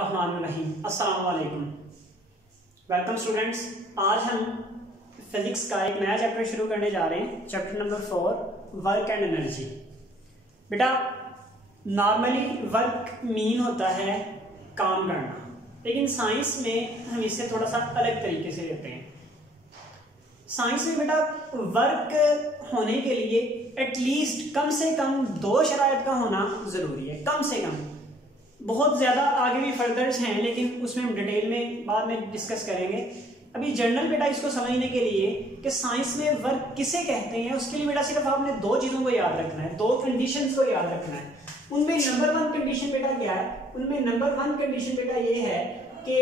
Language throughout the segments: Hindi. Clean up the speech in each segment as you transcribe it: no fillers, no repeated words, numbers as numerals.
बिस्मिल्लाहिर्रहमानिर्रहीम। अस्सलाम वालेकुम। Welcome students. आज हम फिजिक्स का एक नया चैप्टर शुरू करने जा रहे हैं, chapter number 4, work and energy. बेटा, नॉर्मली वर्क मीन होता है काम करना, लेकिन साइंस में हम इसे थोड़ा सा अलग तरीके से लेते हैं। साइंस में बेटा वर्क होने के लिए एटलीस्ट कम से कम दो शराइत का होना जरूरी है, कम से कम। बहुत ज्यादा आगे भी फर्दर्स हैं, लेकिन उसमें हम डिटेल में बाद में डिस्कस करेंगे। अभी जनरल बेटा इसको समझने के लिए कि साइंस में वर्क किसे कहते हैं, उसके लिए बेटा सिर्फ आपने दो चीजों को याद रखना है, दो कंडीशंस को याद रखना है। उनमें नंबर वन कंडीशन बेटा क्या है? उनमें नंबर वन कंडीशन बेटा ये है कि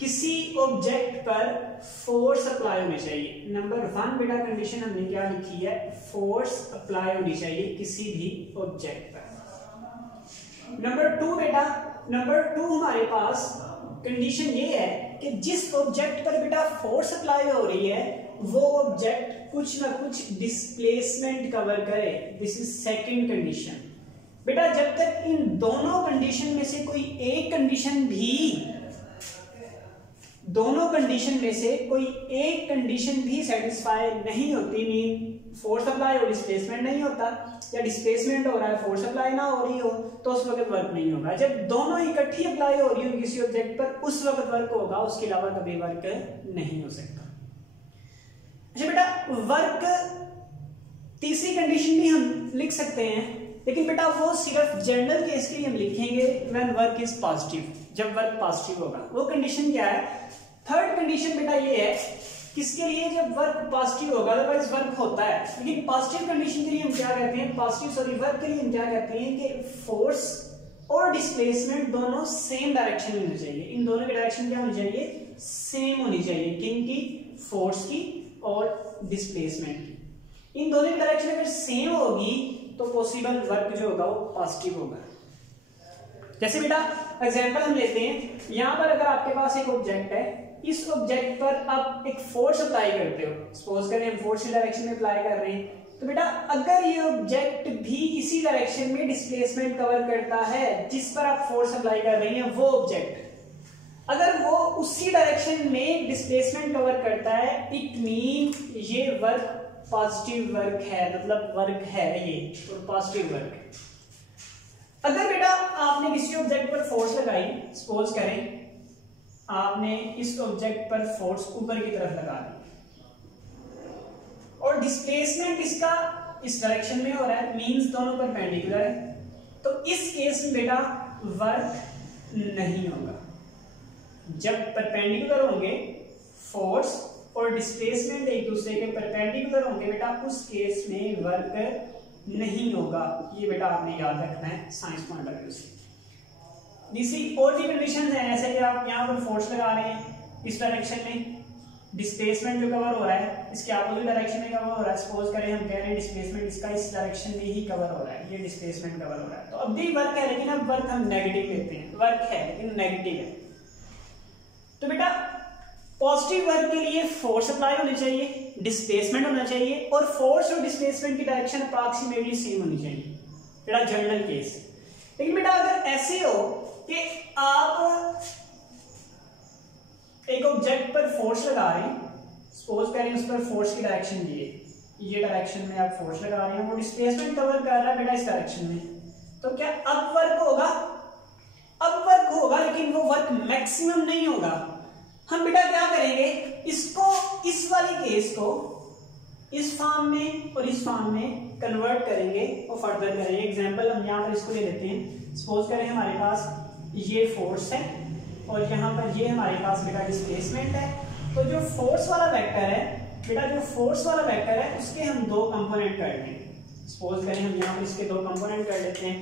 किसी ऑब्जेक्ट पर फोर्स अप्लाई होनी चाहिए। नंबर वन बेटा कंडीशन हमने क्या लिखी है? फोर्स अप्लाई होनी चाहिए किसी भी ऑब्जेक्ट पर। नंबर टू बेटा, नंबर टू हमारे पास कंडीशन ये है कि जिस ऑब्जेक्ट पर बेटा फोर्स अप्लाई हो रही है वो ऑब्जेक्ट कुछ ना कुछ डिस्प्लेसमेंट कवर करे। This is second condition. बेटा जब तक इन दोनों कंडीशन में से कोई एक कंडीशन भी, दोनों कंडीशन में से कोई एक कंडीशन भी सेटिस्फाई नहीं होती, मीन फोर्स अप्लाई और डिस्प्लेसमेंट नहीं होता, या डिस्प्लेसमेंट हो रहा है फोर्स अप्लाई ना हो रही हो, तो उस वक्त वर्क नहीं होगा। जब दोनों इकट्ठी अप्लाई हो रही हो किसी ऑब्जेक्ट पर, उस वक्त वर्क होगा, उसके अलावा कभी वर्क नहीं हो सकता। अच्छा बेटा, वर्क तीसरी कंडीशन भी हम लिख सकते हैं, लेकिन बेटा वो सिर्फ जनरल केस के लिए हम लिखेंगे व्हेन वर्क इज पॉजिटिव, जब वर्क पॉजिटिव होगा। वो कंडीशन क्या है? थर्ड कंडीशन बेटा ये है, किसके लिए? जब वर्क पॉजिटिव होगा, अदरवाइज वर्क होता है। लेकिन पॉजिटिव कंडीशन के लिए हम क्या कहते हैं? वर्क के लिए हम क्या कहते हैं कि फोर्स और डिस्प्लेसमेंट दोनों सेम डायरेक्शन में होनी चाहिए। इन दोनों की डायरेक्शन क्या होनी चाहिए? सेम होनी चाहिए। किनकी? फोर्स की और डिस्प्लेसमेंट की। इन दोनों की डायरेक्शन अगर सेम होगी तो पॉसिबल वर्क जो होगा वो पॉजिटिव होगा। जैसे बेटा एग्जांपल हम लेते हैं, यहां पर अगर आपके पास एक ऑब्जेक्ट है, इस ऑब्जेक्ट पर आप एक फोर्स अप्लाई करते हो, सपोज करें हम फोर्स की डायरेक्शन में अप्लाई कर रहे हैं, तो बेटा अगर ये ऑब्जेक्ट भी इसी डायरेक्शन में डिस्प्लेसमेंट कवर करता है जिस पर आप फोर्स अप्लाई कर रहे हैं, वो ऑब्जेक्ट अगर वो उसी डायरेक्शन में डिस्प्लेसमेंट कवर करता है, इट मीन ये वर्क पॉजिटिव वर्क है, मतलब वर्क है ये और पॉजिटिव वर्क है। अगर बेटा आपने किसी ऑब्जेक्ट पर फोर्स लगाई, सपोज करें आपने इस ऑब्जेक्ट पर फोर्स ऊपर की तरफ लगा दी और डिस्प्लेसमेंट इसका इस डायरेक्शन में हो रहा है, मींस दोनों परपेंडिकुलर है, तो इस केस में बेटा वर्क नहीं होगा। जब परपेंडिकुलर होंगे फोर्स और डिस्प्लेसमेंट एक दूसरे के परपेंडिकुलर होंगे बेटा, उस केस में वर्क नहीं होगा। ये बेटा आपने याद रखना है साइंस पॉइंट ऑफ व्यू से। दूसरी और भी कंडीशन है, ऐसे कि आप यहाँ पर फोर्स लगा रहे हैं इस डायरेक्शन में, डिस्प्लेसमेंट जो कवर हो रहा है इसके अपोजिट डायरेक्शन में कवर हो रहा है। सपोज करें हम कह रहे हैं डिस्प्लेसमेंट इसका इस डायरेक्शन में ही कवर हो रहा है, ये डिस्प्लेसमेंट कवर हो रहा है, तो अब भी वर्क है, लेकिन अब वर्क हम नेगेटिव लेते हैं। वर्क है लेकिन नेगेटिव है। तो बेटा पॉजिटिव वर्क के लिए फोर्स अप्लाई होनी चाहिए, डिस्प्लेसमेंट होना चाहिए, और फोर्स और डिस्प्लेसमेंट की डायरेक्शन अप्रॉक्सीमेटली सेम होनी चाहिए, बेटा जनरल केस। लेकिन बेटा अगर ऐसे हो कि आप एक ऑब्जेक्ट पर फोर्स लगा रहे हैं, सपोज करें उस पर फोर्स की डायरेक्शन ये डायरेक्शन में आप फोर्स लगा रहे हैं, वो डिस्प्लेसमेंट कवर कर रहा है बेटा इस डायरेक्शन में, तो क्या अब वर्क होगा? अब वर्क होगा, लेकिन वो वर्क मैक्सिमम नहीं होगा। हम बेटा क्या करेंगे, इसको, इस वाली केस को इस फॉर्म में और इस फॉर्म में कन्वर्ट करेंगे और फर्दर करेंगे। एग्जांपल हम यहाँ पर इसको ले लेते हैं, सपोज करें हमारे पास ये फोर्स है और यहाँ पर ये हमारे पास बेटा डिस्प्लेसमेंट है। तो जो फोर्स वाला वेक्टर है बेटा, जो फोर्स वाला वेक्टर है उसके हम दो कंपोनेंट कर लेंगे। सपोज करें हम यहाँ पर इसके दो कंपोनेंट कर लेते हैं।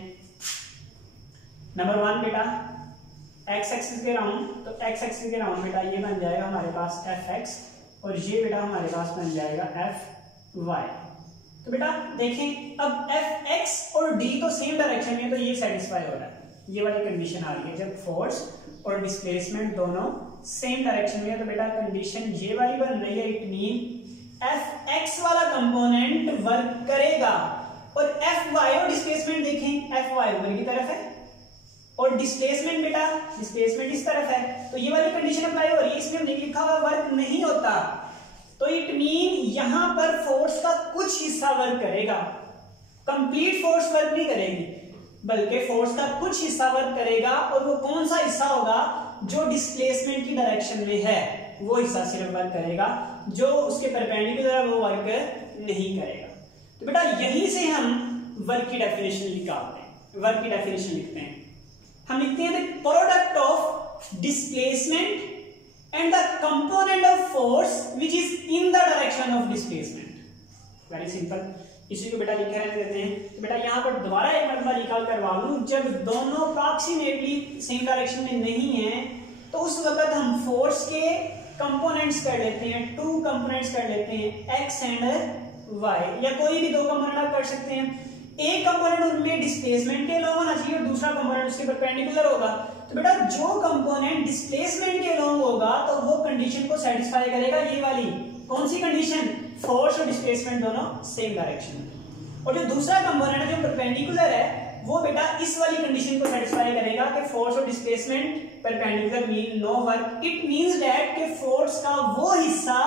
नंबर वन बेटा एक्स एक्सिस के राउंड, तो एक्स एक्सिस के राउंड बेटा ये बन जाएगा हमारे पास एफ एक्स, और ये बेटा हमारे पास बन जाएगा एफ वाई। तो बेटा देखें, अब एफ एक्स और डी तो सेम डायरेक्शन में है, तो ये सेटिस्फाई हो रहा है, ये वाली कंडीशन आ रही है जब फोर्स और डिस्प्लेसमेंट दोनों सेम डायरेक्शन में है। तो बेटा कंडीशन ये वाली बन रही है, इट मीन एफ एक्स वाला कंपोनेंट वर्क करेगा, और एफ वाई और डिस्प्लेसमेंट देखें, एफ वाई ऊपर की तरफ है और डिस्प्लेसमेंट बेटा, डिस्प्लेसमेंट इस तरफ है, तो ये वाली कंडीशन अप्लाई हो रही है, इसमें हमने लिखा हुआ वर्क नहीं होता, तो इट मीन यहां पर फोर्स का कुछ हिस्सा वर्क करेगा, कंप्लीट फोर्स वर्क नहीं करेगी, बल्कि फोर्स का कुछ हिस्सा वर्क करेगा, और वो कौन सा हिस्सा होगा, जो डिस्प्लेसमेंट की डायरेक्शन में है वो हिस्सा सिर्फ वर्क करेगा, जो उसके परपेंडिकुलर है वो वर्क नहीं करेगा। तो बेटा यहीं से हम वर्क की डेफिनेशन निकालते हैं, वर्क की डेफिनेशन लिखते हैं, हम लिखते हैं the product of displacement and the component of force which is in the direction of displacement. Very simple, इसी को बेटा लिखे रहने देते हैं। तो बेटा यहां पर दोबारा एक मरतबा निकाल करवा लूं, जब दोनों अप्रॉक्सीमेटली सेम डायरेक्शन में नहीं है तो उस वक्त हम फोर्स के कंपोनेंट्स कर लेते हैं, टू कंपोनेंट्स कर लेते हैं, एक्स एंड वाई, या कोई भी दो कंपोनेंट आप कर सकते हैं। एक कंपोनेंट उनमें डिस्प्लेसमेंट के अलोंग होना चाहिए और दूसरा कंपोनेंट उसके परपेंडिकुलर होगा। तो बेटा जो कंपोनेंट डिस्प्लेसमेंट के अलोंग होगा तो वो कंडीशन को सेटिस्फाई करेगा, ये वाली कौन सी कंडीशन, फोर्स और डिस्प्लेसमेंट दोनों सेम डायरेक्शन में। और जो दूसरा कंपोनेंट है जो परपेंडिकुलर है वो बेटा इस वाली कंडीशन को सेटिस्फाई करेगा कि फोर्स और displacement perpendicular mean no work. It means that कि फोर्स का वो हिस्सा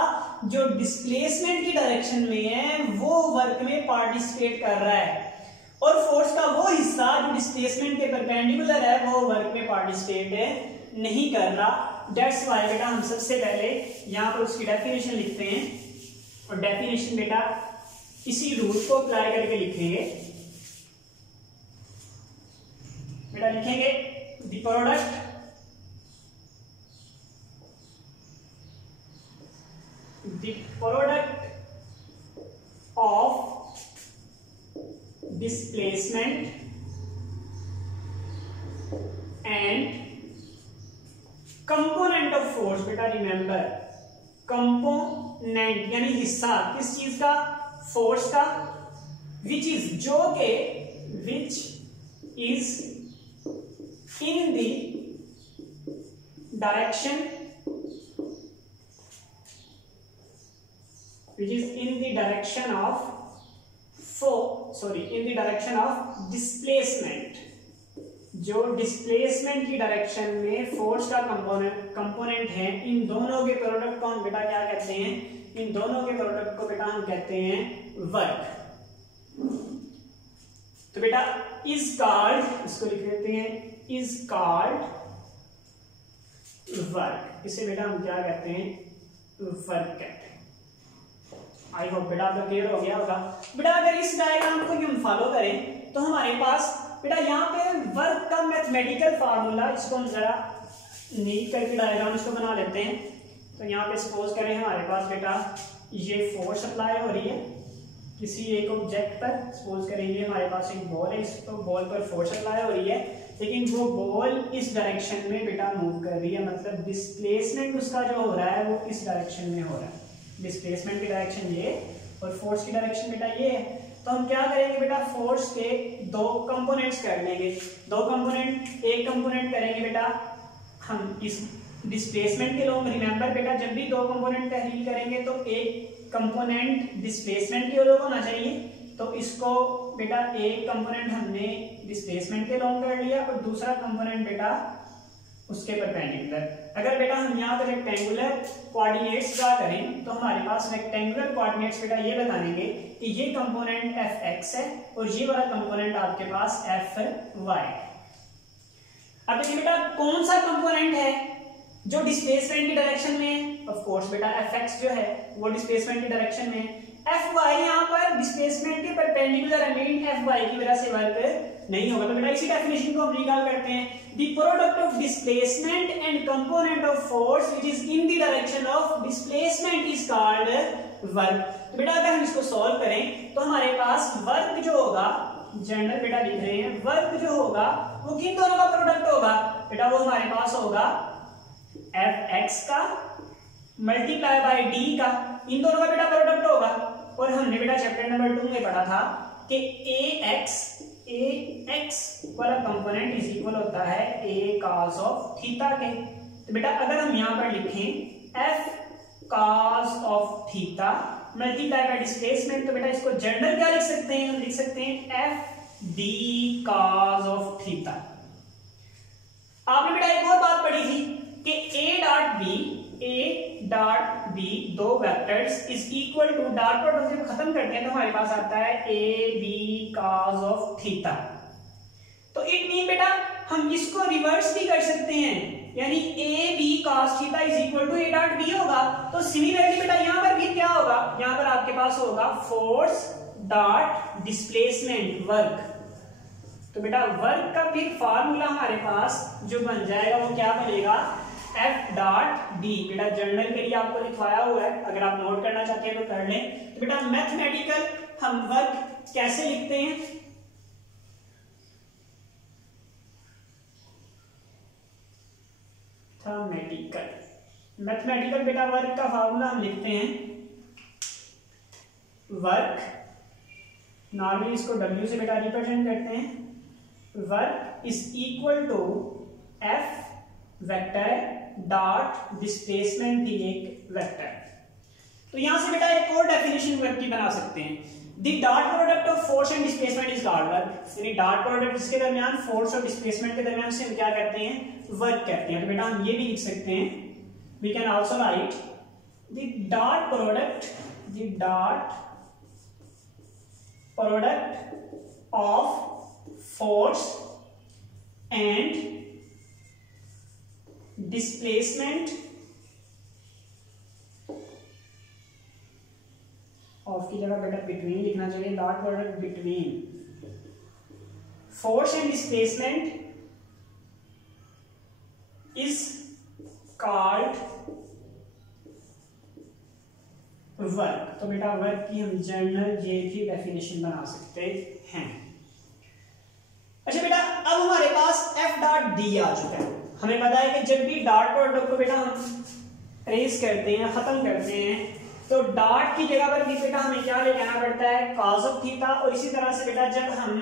जो डिस्प्लेसमेंट की डायरेक्शन में है वो वर्क में पार्टिसिपेट कर रहा है, और फोर्स का वो हिस्सा जो डिस्प्लेसमेंट के परपेंडिकुलर है वो वर्क में पार्टिसिपेट नहीं कर रहा। दैट्स व्हाई बेटा हम सबसे पहले यहां पर उसकी डेफिनेशन लिखते हैं, और डेफिनेशन बेटा इसी रूल को अप्लाई करके लिखेंगे। बेटा लिखेंगे the product of displacement and component of force. बेटा रिमेंबर, कंपोनेंट यानी हिस्सा किस चीज का, फोर्स का, विच इज जो के which is in the direction of displacement, जो डिस्प्लेसमेंट की डायरेक्शन में फोर्स का कंपोनेंट है, इन दोनों के प्रोडक्ट को हम बेटा क्या कहते हैं, इन दोनों के प्रोडक्ट को बेटा हम कहते हैं वर्क। तो बेटा इज कॉल्ड, इसको लिख लेते हैं, इज कॉल्ड वर्क, इसे बेटा हम क्या कहते हैं, वर्क कहते हैं। आई होप बेटा आपको क्लियर हो गया होगा। बेटा अगर इस डायग्राम को हम फॉलो करें तो हमारे पास बेटा यहाँ पे वर्क का मैथमेटिकल फार्मूला, इसको हम जरा नीट करके डायग्राम इसको बना लेते हैं। तो यहाँ पे सपोज करें हमारे पास बेटा ये फोर्स अप्लाई हो रही है किसी एक ऑब्जेक्ट पर, सपोज करेंगे हमारे पास एक बॉल है, इस तो बॉल पर फोर्स अप्लाई हो रही है, लेकिन वो बॉल इस डायरेक्शन में बेटा मूव कर रही है, मतलब डिस्प्लेसमेंट उसका जो हो रहा है वो इस डायरेक्शन में हो रहा है, डिस्प्लेसमेंट की डायरेक्शन ये और फोर्स की डायरेक्शन बेटा ये है। तो हम क्या करेंगे बेटा, फोर्स के दो कंपोनेंट्स कर लेंगे, दो कंपोनेंट, एक कंपोनेंट करेंगे बेटा हम इस डिस्प्लेसमेंट के लोग, रिमेंबर बेटा जब भी दो कंपोनेंट तहरीर करेंगे तो एक कंपोनेंट डिस्प्लेसमेंट के लोग होना चाहिए, तो इसको बेटा एक कंपोनेंट हमने डिस्प्लेसमेंट के लोग कर लिया और दूसरा कंपोनेंट बेटा उसके परपेंडिकुलर। अगर बेटा हम यहाँ पर रेक्टेंगुलर कोऑर्डिनेट्स ड्रा करें तो हमारे पास रेक्टेंगुलर कोऑर्डिनेट्स बेटा ये बताएंगे कि ये कंपोनेंट fx है और ये वाला कंपोनेंट आपके पास fy है। अब देखिए बेटा कौन सा कंपोनेंट है जो डिस्प्लेसमेंट की डायरेक्शन में है, ऑफ कोर्स बेटा fx जो है वो डिस्प्लेसमेंट की डायरेक्शन में है। fy यहाँ पर डिस्प्लेसमेंट के परपेंडिकुलर है, मीन fy की वजह से वर्क नहीं होगा। तो बेटा इसी डेफिनेशन को हम निकाल करते हैं, the product of displacement and component of force which is in the direction of displacement is called work. तो बेटा अगर हम इसको सॉल्व करें तो हमारे पास वर्क जो होगा, जनरल बेटा लिख रहे हैं, वर्क जो होगा वो किन दोनों का प्रोडक्ट होगा बेटा, वो हमारे पास होगा fx का मल्टीप्लाई बाय d का, इन दोनों का बेटा प्रोडक्ट होगा। और हमने बेटा चैप्टर नंबर 2 में पढ़ा था कि ax वाला कंपोनेंट इज इक्वल होता है a cos ऑफ थीटा के। तो बेटा अगर हम यहां पर लिखें f cos of theta multiply by displacement, तो बेटा इसको जनरल क्या लिख सकते हैं, हम लिख सकते हैं f d cos of theta. आपने बेटा एक और बात पढ़ी थी कि ए डॉट बी दो vectors is equal to dot product जब खत्म करते हैं तो हमारे पास आता है A B cos of theta. तो इट मीन बेटा हम इसको रिवर्स भी कर सकते हैं, यानी A B cos theta is equal to A dot B होगा। तो सिमिलरली बेटा यहां पर भी क्या होगा, यहां पर आपके पास होगा फोर्स डॉट डिस्प्लेसमेंट वर्क। तो बेटा वर्क का फिर फार्मूला हमारे पास जो बन जाएगा वो क्या बनेगा, F डॉट डी। बेटा जर्नल के लिए आपको लिखवाया हुआ है, अगर आप नोट करना चाहते हैं तो कर लें। तो बेटा मैथमेटिकल हम वर्क कैसे लिखते हैं, मैथमेटिकल बेटा वर्क का फार्मूला हम लिखते हैं, वर्क नॉर्मली इसको W से बेटा रिप्रेजेंट करते हैं। Work is equal to F vector dot displacement भी एक वेक्टर। तो यहां से बेटा एक और डेफिनेशन वर्क की बना सकते हैं, the dot product of force and displacement is dot work. यानी डॉट प्रोडक्ट इसके दरमियान फोर्स और डिस्प्लेसमेंट के दरमियान से हम क्या कहते हैं, वर्क कहते हैं। तो बेटा हम ये भी लिख सकते हैं, we can also write the dot product of force and displacement of की जगह बेटा बिटवीन लिखना चाहिए, dot product between force and displacement is called work. तो बेटा वर्क की हम जनरल ये भी डेफिनेशन बना सकते हैं। अच्छा बेटा अब हमारे पास F डॉट डी आ चुका है। हमें पता है कि जब भी डॉट प्रोडक्ट को बेटा हम रेज करते हैं, खत्म करते हैं, तो डॉट की जगह पर भी बेटा हमें क्या ले जाना पड़ता है, कॉस ऑफ थीटा। और इसी तरह से बेटा जब हम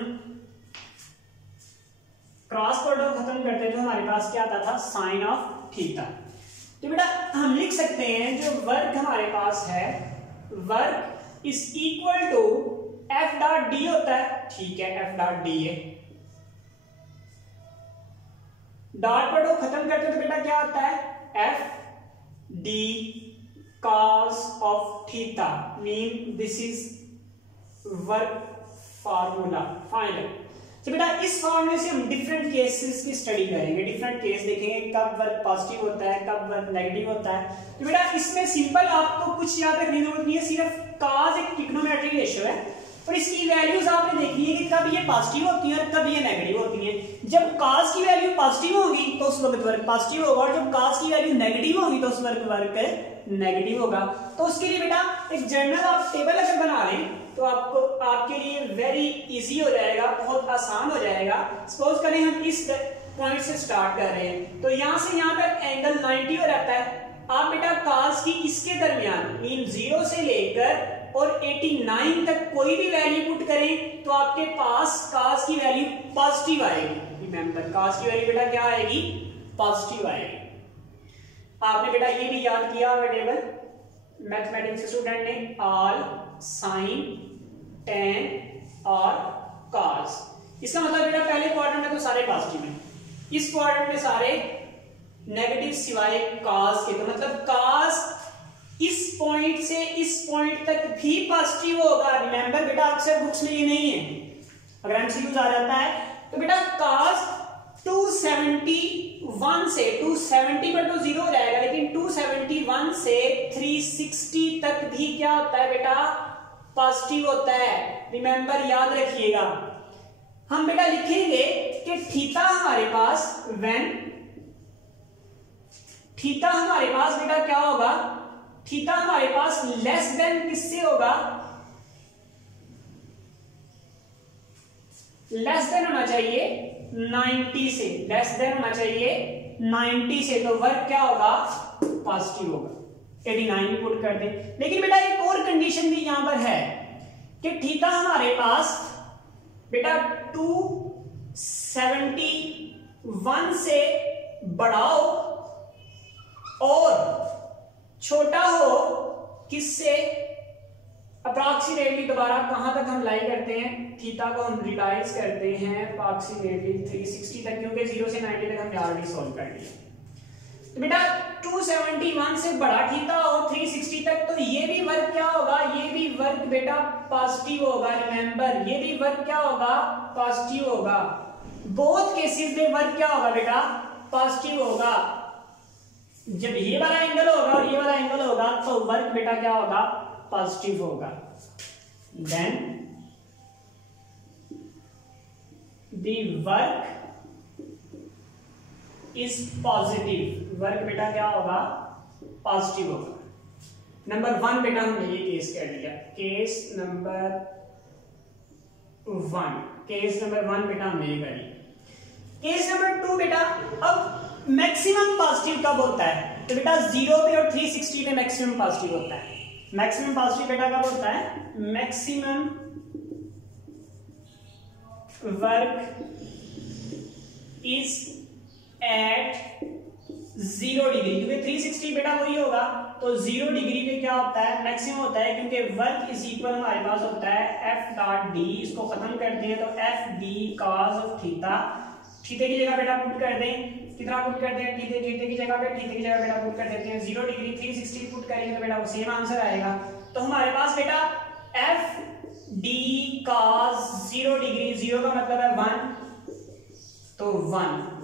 क्रॉस प्रोडक्ट खत्म करते हैं तो हमारे पास क्या आता था, साइन ऑफ थीटा। तो बेटा हम लिख सकते हैं जो वर्क हमारे पास है, work is equal to F dot D होता है, ठीक है, F डॉट डी है। डॉट प्रोडक्ट खत्म करते हैं तो बेटा क्या आता है, F D cos of theta, mean this is work formula final. तो बेटा इस फार्मूले से हम डिफरेंट केसेस की स्टडी करेंगे, डिफरेंट केस देखेंगे कब वर्क पॉजिटिव होता है, कब वर्क नेगेटिव होता है। तो बेटा इसमें सिंपल आपको कुछ याद रखने की जरूरत नहीं है, सिर्फ cos एक ट्रिग्नोमेट्रिक रेशियो है और इसकी वैल्यूज आपने देखनी है कि कब ये पॉजिटिव होती है और कब ये नेगेटिव होती है। जब cos की वैल्यू पॉजिटिव होगी तो उस वक्त वर्क पॉजिटिव होगा, और जब cos की वैल्यू नेगेटिव होगी तो उस वक्त वर्क नेगेटिव होगा। तो उसके लिए बेटा एक जनरल आप टेबल अगर बना लें तो आपको आपके लिए वेरी इजी हो जाएगा, बहुत आसान हो जाएगा। सपोज करें हम इस पॉइंट से स्टार्ट कर रहे हैं, तो यहां से यहां तक एंगल 90 हो रहता है। आप बेटा cos की इसके दरमियान मीन 0 से लेकर और 89 तक कोई भी वैल्यू पुट करें तो आपके पास cos की वैल्यू पॉजिटिव आएगी। रिमेंबर cos की वैल्यू बेटा क्या आएगी, पॉजिटिव आएगी। आपने बेटा ये भी याद किया होगा टेबल मैथमेटिक्स स्टूडेंट ने, ऑल साइन टेन और cos। इसका मतलब बेटा पहले क्वाड्रेंट में तो सारे पॉजिटिव हैं, इस क्वाड्रेंट में सारे नेगेटिव सिवाय cos के। तो मतलब cos इस पॉइंट से इस पॉइंट तक भी पॉजिटिव होगा। रिमेंबर बेटा अक्सर बुक्स में ये नहीं है, अगर एमसीक्यूज आ जाता है तो बेटा cos 271 से 270 पर तो 0 हो जाएगा, लेकिन 271 से 360 तक भी क्या होता है बेटा, पॉजिटिव होता है। रिमेंबर याद रखिएगा। हम बेटा लिखेंगे कि थीटा हमारे पास व्हेन थीटा हमारे पास बेटा क्या होगा, थीटा हमारे पास लेस देन किससे होगा, लेस देन होना चाहिए 90 से, लेस देन होना चाहिए 90 से। तो वर्क क्या होगा, पॉजिटिव होगा। 89 पुट कर दें। लेकिन बेटा एक और कंडीशन भी यहां पर है कि थीटा हमारे पास बेटा 271 से बड़ा हो और छोटा हो किससे, अप्रॉक्सीमेटली दोबारा कहां तक हम लाई करते हैं, थीटा को हम रियलाइज करते हैं अप्रॉक्सीमेटली 360 तक, क्योंकि 0 से 90 तक हमने ऑलरेडी सॉल्व कर लिया। तो बेटा 271 से बड़ा थीटा और 360 तक, तो ये भी वर्क क्या होगा, ये भी वर्क बेटा पॉजिटिव होगा। रिमेंबर, ये भी वर्क क्या होगा, पॉजिटिव होगा। बोथ केसेस में वर्क क्या होगा बेटा, पॉजिटिव होगा। जब ये वाला एंगल होगा और ये वाला एंगल होगा तो वर्क बेटा क्या होगा, पॉजिटिव होगा। Then the work is positive, work बेटा क्या होगा, पॉजिटिव होगा। नंबर 1 बेटा हमने ये केस कर लिया, केस नंबर 1 बेटा हमने ये कर लिया। केस नंबर 2 बेटा, अब मैक्सिमम पॉजिटिव कब होता है, तो बेटा 0 पे और 360 पे मैक्सिमम पॉजिटिव होता है। मैक्सिमम पॉजिटिव बेटा कब होता है, maximum work is at 0 degree, क्योंकि 360 बेटा वही होगा, तो 0 डिग्री पे क्या होता है, मैक्सिमम होता है, क्योंकि वर्क इज इक्वल हमारे पास होता है एफ डॉट डी। इसको खत्म करते हैं तो F D cos of theta, theta की जगह बेटा पुट कर दें, कितना पुट करते हैं, थीटे की जगह पे, थीटे की जगह बेटा पुट कर देते हैं 0 डिग्री, 360 पुट करेंगे तो बेटा वो सेम आंसर आएगा। तो हमारे पास बेटा एफ डी कॉस 0 डिग्री, 0 का मतलब है 1, तो 1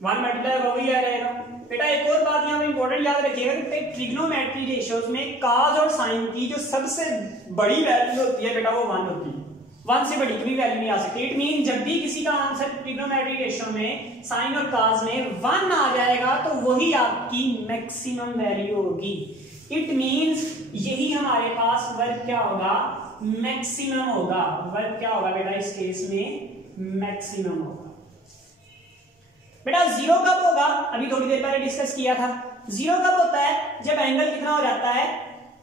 मल्टीप्लाई वो भी आ रहेगा। बेटा एक और बात यहाँ पे इंपॉर्टेंट याद रखिएगा कि ट्रिग्नोमेट्री रेशियोज में कॉस और साइन की जो सबसे बड़ी वैल्यू होती है बेटा वो 1 होती है, 1 से बड़ी कोई वैल्यू नहीं आ सकती। इट मीन जब भी किसी का आंसर ट्रिग्नोमेट्री रेशियो में साइन और कॉस में 1 आ जाएगा तो वही आपकी मैक्सिमम वैल्यू होगी। इट मींस यही हमारे पास वर्क क्या होगा, मैक्सिमम होगा। वर्क क्या होगा बेटा इस केस में, मैक्सिमम होगा। बेटा 0 कब होगा, अभी थोड़ी देर पहले डिस्कस किया था। 0 कब होता है, जब एंगल कितना हो जाता है,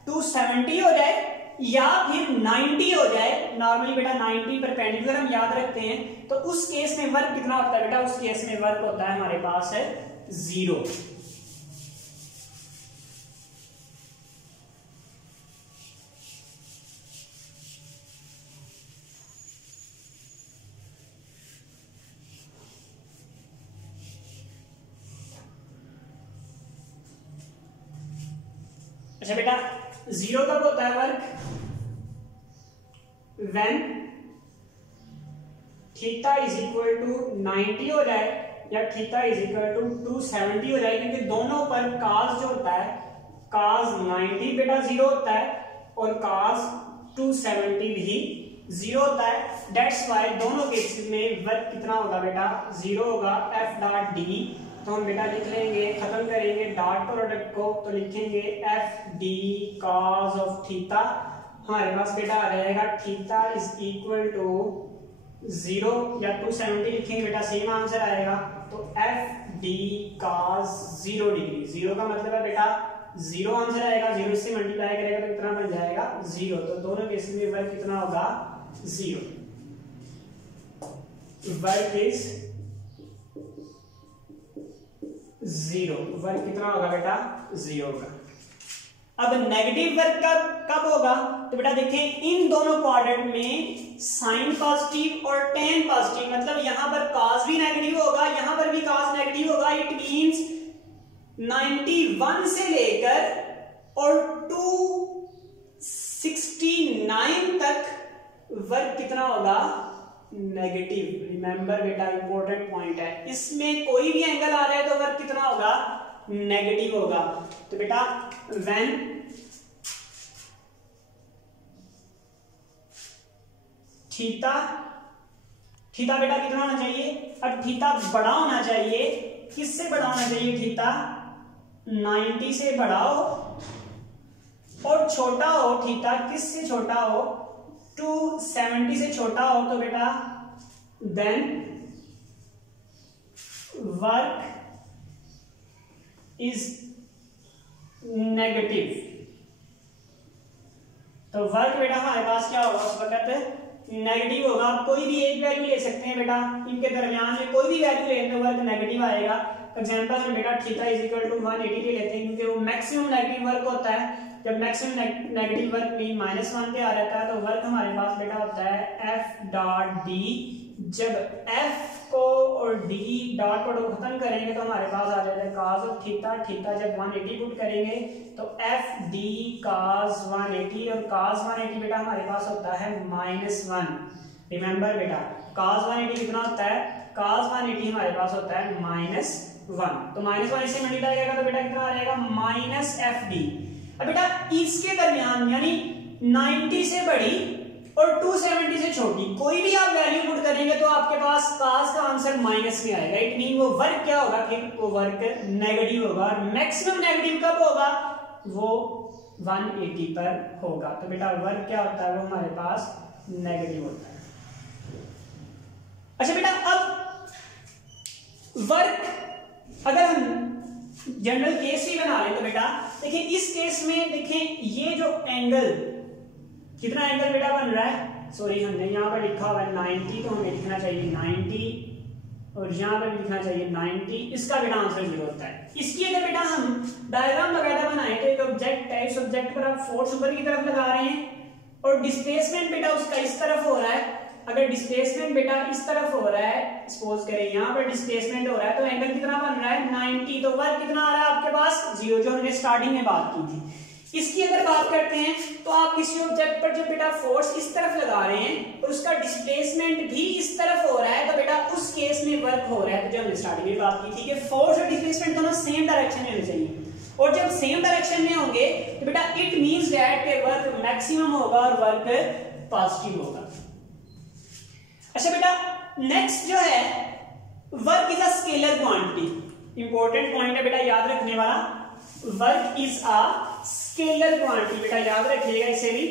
270 हो जाए या फिर 90 हो जाए। नॉर्मली बेटा 90 परपेंडिकुलर हम याद रखते हैं, तो उस केस में वर्क कितना होता है बेटा, उस केस में वर्क होता है हमारे पास है 0। अच्छा बेटा 0 कब होता है work, when theta is equal to 90 हो जाए या थीटा इज इक्वल टू 270 हो जाए, क्योंकि दोनों पर cos जो होता है, cos 90 बेटा 0 होता है और cos 270 भी 0 होता है। दैट्स वाई दोनों केसेस में वर्क कितना होगा बेटा, 0 होगा। एफ डॉट डी, तो हम बेटा लिख लेंगे, खत्म करेंगे डॉट प्रोडक्ट को, तो लिखेंगे F D cos of theta. हमारे पास बेटा आ जाएगा थीटा इज इक्वल टू 0 या 270 लिखेंगे बेटा, सेम आंसर आएगा। तो एफ डी कॉस 0 डिग्री, 0 का मतलब है बेटा 0 आंसर आएगा, 0 से मल्टीप्लाई करेगा तो कितना बन जाएगा 0। तो दोनों केसेस में वर्क कितना होगा 0। वर्क इज 0, वर्क कितना होगा बेटा 0 होगा। अब नेगेटिव वर्क कब होगा, तो बेटा देखें इन दोनों क्वाड्रेंट में साइन पॉजिटिव और टेन पॉजिटिव, मतलब यहां पर cos भी नेगेटिव होगा, यहां पर भी cos नेगेटिव होगा। इट मींस 91 से लेकर और 269 तक वर्क कितना होगा, नेगेटिव। रिमेंबर बेटा इंपॉर्टेंट पॉइंट है, इसमें कोई भी एंगल आ रहा है तो वर्क कितना होगा, नेगेटिव होगा। तो बेटा व्हेन थीटा बेटा कितना होना चाहिए, अब थीटा बड़ा होना चाहिए, किससे बड़ा होना चाहिए, थीटा 90 से बड़ा हो और छोटा हो, थीटा किससे छोटा हो, 270 से छोटा हो, तो बेटा देन वर्क इज नेगेटिव। तो वर्क बेटा हमारे पास क्या होगा उस वक्त, नेगेटिव होगा। आप कोई भी एक वैल्यू ले सकते हैं बेटा, इनके दरमियान में कोई भी वैल्यू ले तो वर्क नेगेटिव आएगा। एग्जांपल में बेटा थीटा इज इक्वल टू 180 ले लेते हैं, क्योंकि वो मैक्सिमम नेगेटिव वर्क होता है। जब मैक्सिमम नेगेटिव वर्क मीन -1 पे आ रहता है तो वर्क हमारे पास बेटा होता है एफ डॉट डी। जब एफ को और डी डॉट प्रोडक्ट खत्म करेंगे तो हमारे पास आ जाता है cos ऑफ थीटा। थीटा जब 180 पुट करेंगे तो एफ डी cos 180 और cos 180 बेटा हमारे पास होता है -1। रिमेंबर बेटा cos 180 कितना होता है, cos 180 हमारे पास होता है -1। तो -1 से मल्टीप्लाई करेगा तो बेटा कितना आ जाएगा -FD। अब बेटा इसके दरमियान यानी 90 से बड़ी और 270 से छोटी कोई भी आप वैल्यू पुट करेंगे तो आपके पास cos का आंसर माइनस में आएगा। इट मीन वो वर्क क्या होगा, फिर वो वर्क नेगेटिव होगा और मैक्सिमम नेगेटिव कब होगा, वो 180 पर होगा। तो बेटा वर्क क्या होता है, वो हमारे पास नेगेटिव होता है। अच्छा बेटा अब वर्क अगर हम जनरल केस भी बना लें तो बेटा देखिए इस केस में देखें ये जो एंगल कितना एंगल बेटा बन रहा है, सॉरी हमने यहाँ पर लिखा हुआ है 90 तो हमें लिखना चाहिए 90 और यहाँ पर भी लिखना चाहिए 90। इसका बेटा आंसर 0 होता है। इसकी अगर बेटा हम डायग्राम वगैरह बनाए तो एक ऑब्जेक्ट है, इस ऑब्जेक्ट पर आप फोर्स ऊपर की तरफ लगा रहे हैं और डिस्प्लेसमेंट बेटा उसका इस तरफ हो रहा है। अगर डिस्प्लेसमेंट बेटा इस तरफ हो रहा है, सपोज करें यहाँ पर डिस्प्लेसमेंट हो रहा है तो एंगल कितना बन रहा है 90। तो वर्क कितना आ रहा है आपके पास 0, जो हमने स्टार्टिंग में बात की थी। इसकी अगर बात करते हैं तो आप किसी ऑब्जेक्ट पर जब बेटा फोर्स इस तरफ लगा रहे हैं और उसका डिस्प्लेसमेंट भी इस तरफ हो रहा है तो बेटा उस केस में वर्क हो रहा है। तो जो हमने स्टार्टिंग में बात की थी कि फोर्स और डिस्प्लेसमेंट दोनों सेम डायरेक्शन में होने चाहिए और जब सेम डायरेक्शन में होंगे तो बेटा इट मींस दैट कि वर्क मैक्सिमम होगा और वर्क पॉजिटिव होगा। अच्छा बेटा नेक्स्ट जो है work is a scalar quantity. Important point है बेटा याद रखने वाला, work is a scalar quantity. बेटा याद रखिएगा इसे भी।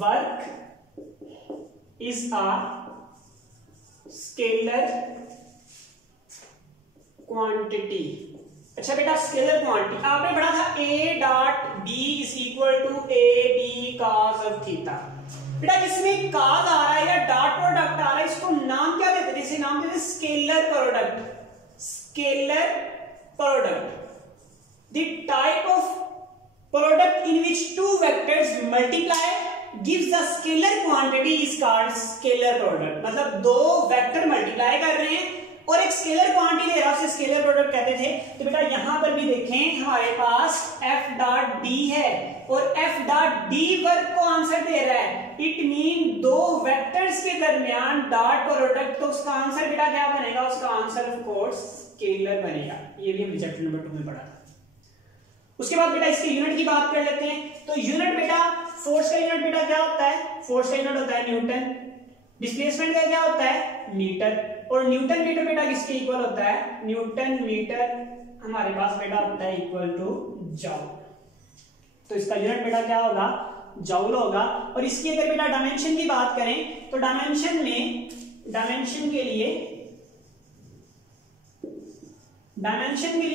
Work is a scalar quantity. अच्छा बेटा स्केलर क्वांटिटी आपने पढ़ा था a dot b is equal to a b cos of theta. बेटा जिसमें cos आ रहा है या डॉट प्रोडक्ट आ रहा है इसको नाम क्या देते हैं, इसे नाम देते हैं scalar product. Scalar product the type of product in which two vectors multiply gives the scalar quantity is called scalar product. मतलब दो वेक्टर मल्टीप्लाई कर रहे हैं और एक स्केलर क्वांटिटी दे रहा है, उसे स्केलर प्रोडक्ट कहते थे। तो बेटा यहां पर भी देखें हमारे पास f डॉट d है और f डॉट d वर्क को आंसर दे रहा है। इट मीन दो वेक्टर्स के दरमियान डॉट प्रोडक्ट, तो उसका आंसर बेटा क्या बनेगा, उसका आंसर ऑफ कोर्स स्केलर बनेगा। ये भी हम चैप्टर नंबर 2 में पढ़ा था। उसके बाद बेटा इसके यूनिट की बात कर लेते हैं। तो यूनिट बेटा फोर्स का यूनिट बेटा क्या होता है, फोर्स का यूनिट होता है न्यूटन। डिस्प्लेसमेंट का क्या होता है मीटर। और न्यूटन मीटर बेटा किसके इक्वल होता है, न्यूटन मीटर हमारे पास बेटा होता है इक्वल टू जॉल। तो इसका यूनिट बेटा क्या होगा, जॉल होगा। और इसकी अगर बेटा डायमेंशन की बात करें तो डायमेंशन के लिए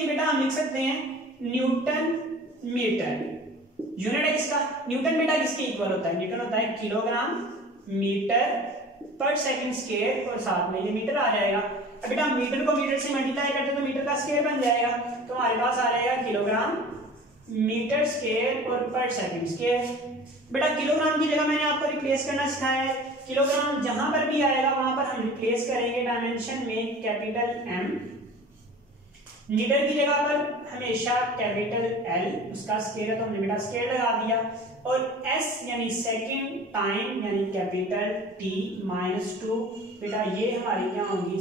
बेटा हम लिख सकते हैं न्यूटन मीटर। यूनिट है किसका, न्यूटन बेटा किसके इक्वल होता है, न्यूटन होता है किलोग्राम मीटर पर सेकंड स्क्वायर और साथ में ये मीटर आ जाएगा। अब बेटा मीटर को मीटर से मल्टीप्लाई करते तो मीटर का स्क्वायर बन जाएगा। तो हमारे पास आ जाएगा किलोग्राम मीटर स्क्वायर और पर सेकंड स्क्वायर। बेटा किलोग्राम की जगह मैंने आपको रिप्लेस करना सिखाया है। किलोग्राम जहां पर भी आएगा वहां पर हम रिप्लेस करेंगे डायमेंशन में कैपिटल M। मीटर की जगह पर हमेशा कैपिटल L, उसका स्क्वायर है तो हमने बेटा स्क्वायर लगा दिया। और S यानी सेकंड टाइम यानी कैपिटल T -2 बेटा ये हमारी क्या होंगी